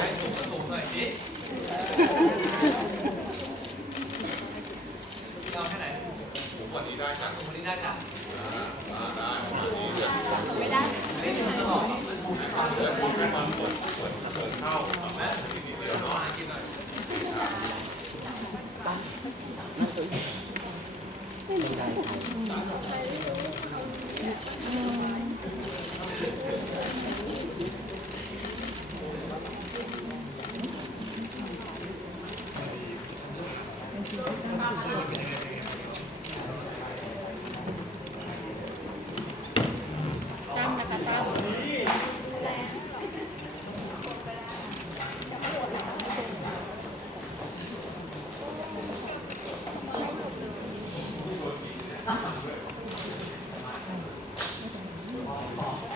ให้สูงสูงหน่อยสิ Oh,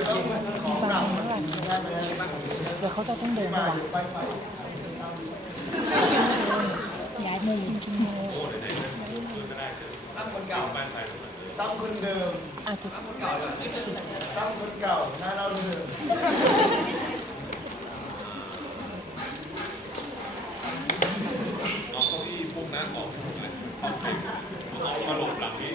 เดี๋ยวเขาจะต้องเดินไปย้ายมุมกินโตั้งคนเก่าตั้งคนเดิมตั้งคนเก่าตั้งคนเก่าหน้าเราเดิมเอาเก้าอี้พวกนั้นออกเลยเอามาหลบหลังนี้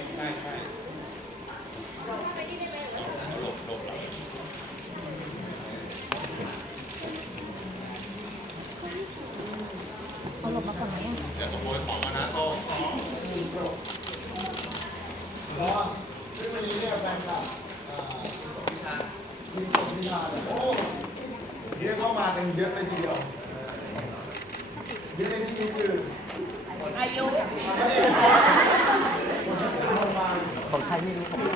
产业里。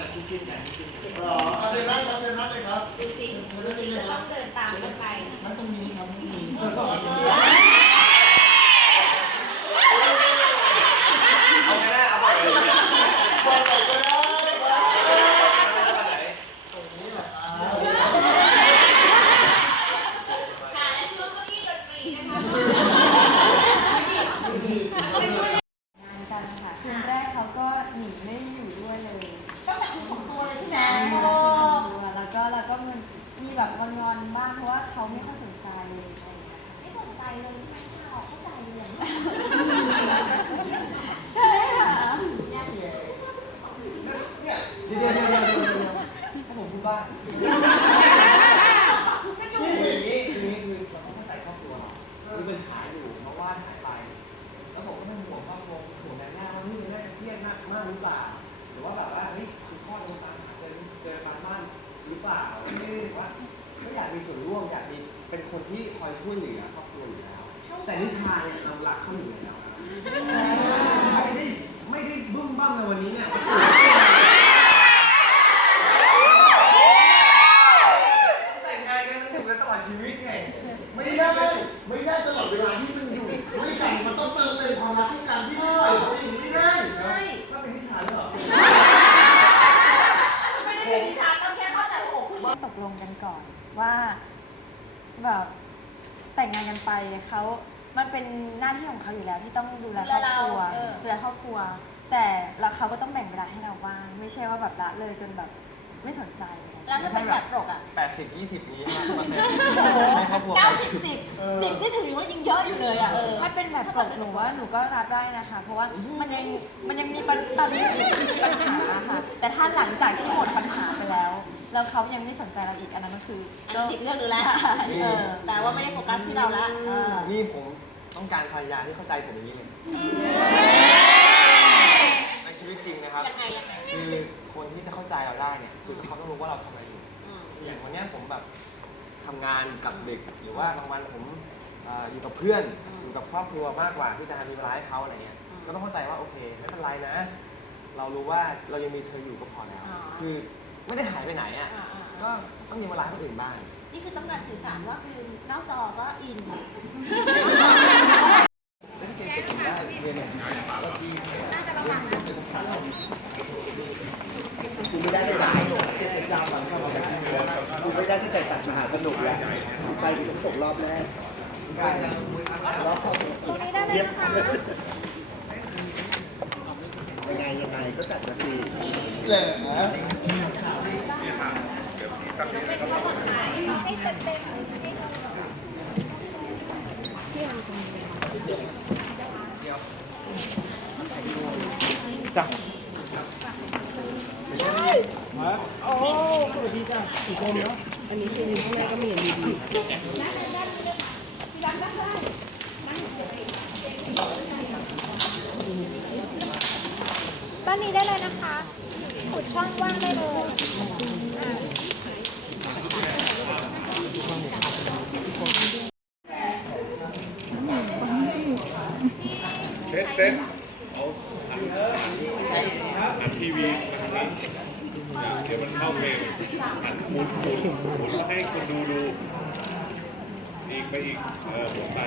อคู่จิ้นกันคู่จิ้นกันอ๋อเอาเชิญนั่งครัเชิญนั่งเลยครับจริงๆจริงต้องเดินตามกัไปมันงตรงนี้ครับนี่เอาไงนะเอาไปไหนบอไปก็ได้เไปไหนตรงนี้แหละหาและช่วงก้าอี้ดนตรีนะคะเนผู้เล่นงานกันค่ะคืนแรกเขาก็หนีไม่อยู่ อกจากคุณสองตัวเลยใช่ไหมโอ้แล้วก็แล้วก็มันมีแบบงอนๆบ้างเพราะว่าเขาไม่ค่อยสนใจอะไรอย่างเงี้ยไม่สนใจเลยใช่ไหมค่ะเข้าใจเลยใช่ค่ะเดี๋ยวเดี๋ยวเดี๋ยวเดี๋ยวถ้าผมพูดบ้านนี่างคือเราเข้าใจครอบครัวคือเป็นหายอยู่เาว่าหายไป แล้วผมก็เป็ห่วงครอบครัวห่วงแม่น้าว่านี่แม่จะเครียดมากมากหรือเปล่า เป็นคนที่คอยช่วยเหลือครอบครัวอยู่แล้ว แต่นิชาเนี่ยเรารักเขาอยู่แล้วไม่ได้ไม่ได้บึ้มบ้ามในวันนี้เนี่ยแต่งงานกันมันอยู่กันตลอดชีวิตไงไม่ได้ไม่ได้ตลอดเวลาที่มันอยู่ด้วยกันมันต้องเติมเต็มความรักให้กันพี่ไม่ปล่อยเขาอย่างนี้ไม่ได้ถ้าเป็นนิชาแล้วเหรอไม่ได้เป็นวิชาต้องแค่เข้าใจหัวอกผู้หญิงตกลงกันก่อนว่า แบบแต่งงานกันไปเขามันเป็นหน้าที่ของเขาอยู่แล้วที่ต้องดูแลครอบครัวดูแลเราเออ ดูแลครอบครัว แต่แล้วเขาก็ต้องแบ่งเวลาให้เราบ้างไม่ใช่ว่าแบบละเลยจนแบบไม่สนใจ แล้วถ้าเป็นแบบปกอะแปดสิบยี่สิบนี้มากเปอร์เซ็นต์โอ้โหให้ครอบครัวเก้าไปสิบสิบสิบนี่ถือว่ายังเยอะอยู่เลยอะเออถ้าเป็นแบบปกหนูว่าหนูก็รับได้นะคะ เพราะว่ามันยังมันยังมีปัญปัญปัญหาค่ะ แต่ถ้าหลังจากที่หมดปัญหาไปแล้ว แล้วเขายังไม่สนใจเราอีกอันนั้นก็คืออันนี้ผิดเรื่องหรือแล้วใช่เออแต่ว่าไม่ได้โฟกัสที่เราละเออนี่ผมต้องการภรรยาที่เข้าใจผมอย่างนี้เลยในชี วิตจริงนะครับ ยังไงยังไงคือคนที่จะเข้าใจเราได้เนี่ยคือเขาต้องรู้ว่าเราทำอะไรอยู่ อืมอย่างวันเนี้ยผมแบบทำงานกับเด็กหรือว่าบางวันผมเอ่ออยู่กับเพื่อนอยู่กับครอบครัวมากกว่าที่จะมีเวลาให้เขาอะไรเงี้ยก็ต้องเข้าใจว่าโอเคไม่เป็นไรนะ เรารู้ว่าเรายังมีเธออยู่ก็พอแล้วอ๋อคือไม่ได้หายไปไหนอะอ่าอ่าก็ต้องมีเวลาให้คนอื่นบ้าง นี่คือต้องการสื่อสารว่าคือนอกจอก็อินกูไม่ได้ตั้งแต่ยาวฝันเข้ามากูไม่ได้ตั้งแต่ตัดมหาส นุกแล้วไปกูต้องตกรอบแรกรอบเย็บยังไงยังไงก็จัดมาสิเหรอเนี่ยค่ะเดี๋ยวพี่ตั้งนี้นะันนี้ครับบ้านนี้ได้เลยนะคะขุดช่องว่างได้เลยเซ็ตเซ็ตอันอันทีวีมาทางนี้อย่าเดี๋ยวมันเข้าเพลงหันหมุนหมุน หมุนมาให้คนดูดูอีกไปอีกเออหมุนไป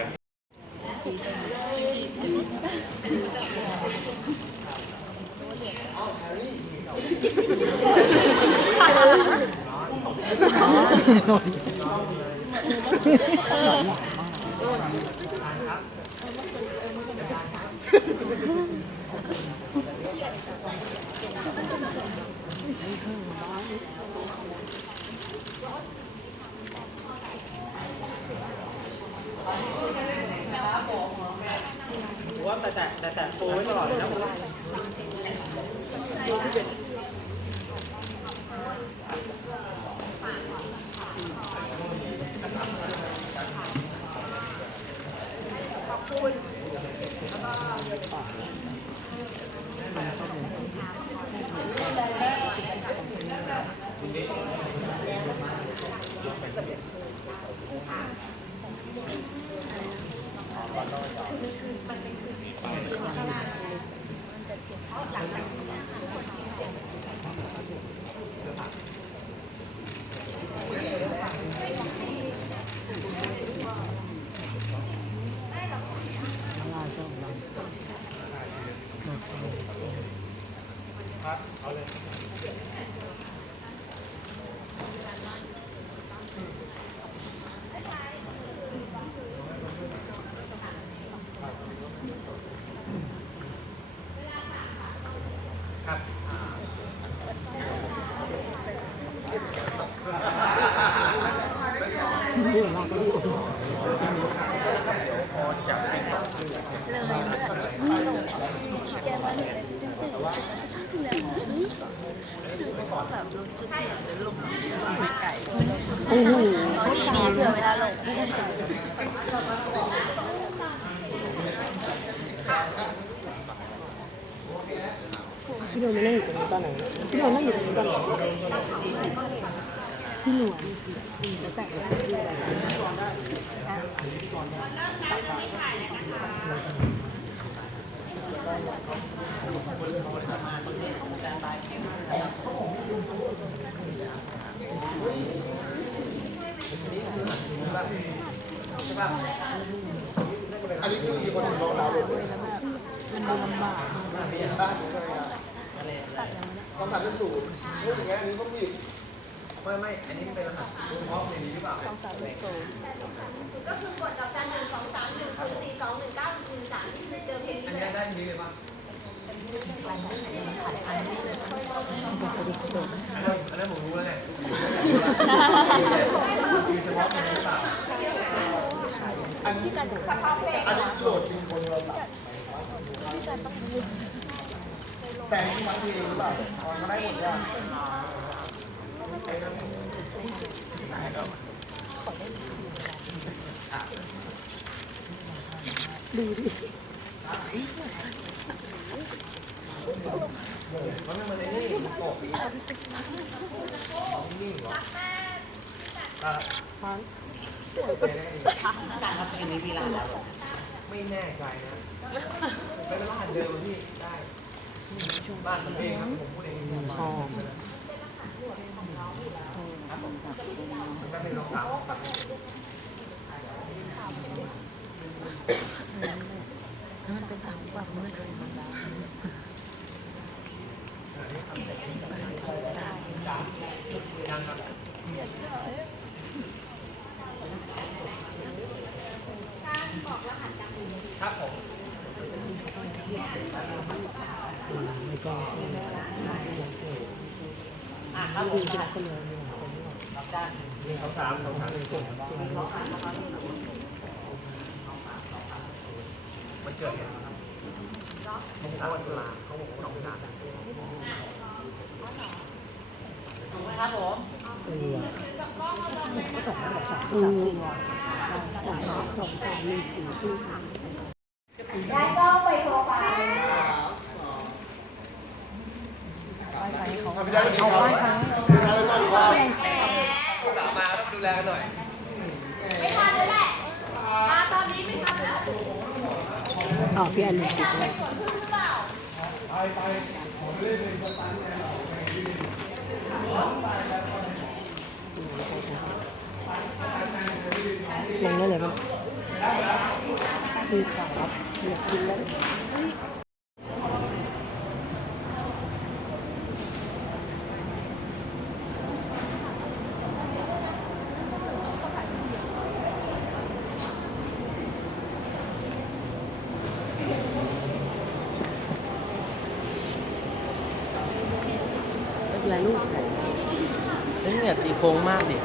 เลย แบบรู้จุดเปลี่นหรือลงไก่โอ้โหดีดีเผื่อเวลาลงพี่โดนไม่นั่งอยู่ตรงนี้ตอนไหนพี่โดนนั่งอยู่ตรงนี้ตอนไหนพี่หลวงแล้วแต่ชื่ออะไร อันนี้คือกี่คนถึงลงเราเลยมันดูลำบากบ้านใช่ไหมครับความสัมพันธ์สูงพูดอย่างเงี้ยอันนี้ก็มีไม่ไม่ อันนี้เป็นรหัสคุณพร้อมในนี้หรือเปล่าก็คือกดดอกจันหนึ่งสองสามหนึ่งศูนย์สี่สองหนึ่งเก้าหนึ่งสามที่เจอเพลงอันนี้ได้ทีนี้เลยป่ะอันนั้นผมรู้แล้วไงคือเฉพาะเพลงหรือเปล่า อันนี้อันนี้โหลดมีคนเราแบบแต่งทั้งเพลงหรือเปล่ามันก็ได้หมดยังมันมันไอ้นี่โกปีนี่หรอ การรับเพลงนี้มีร้านแล้วไม่แน่ใจนะเป็นรหัสเดิมพี่ได้บ้านผมเองครับผมพูดเองชอบมับผมจะเป็นรองเท้า ครับผมค่ะดอกจันมีคำถามคำถามหนึ่งส่งมันเกิดเหตุอะไรครับผมเอาวันตุลาเขาบอกว่าสองงานถูกไหมครับผมก็ไปโซฟา ทำไม่ได้ก็ดีครับดูทางเลยก่อนดีกว่า สาวมาก็ต้องดูแลกันหน่อย ไม่ทันแล้วแหละมาตอนนี้ไม่ทันแล้วอ๋อพี่อันนี้ติดเลยลงได้เลยมั้ยคือขาวอยากกินแล้ว ไม่เป็นไร ลูกเล่เนี่ยตีโค้งมากดิ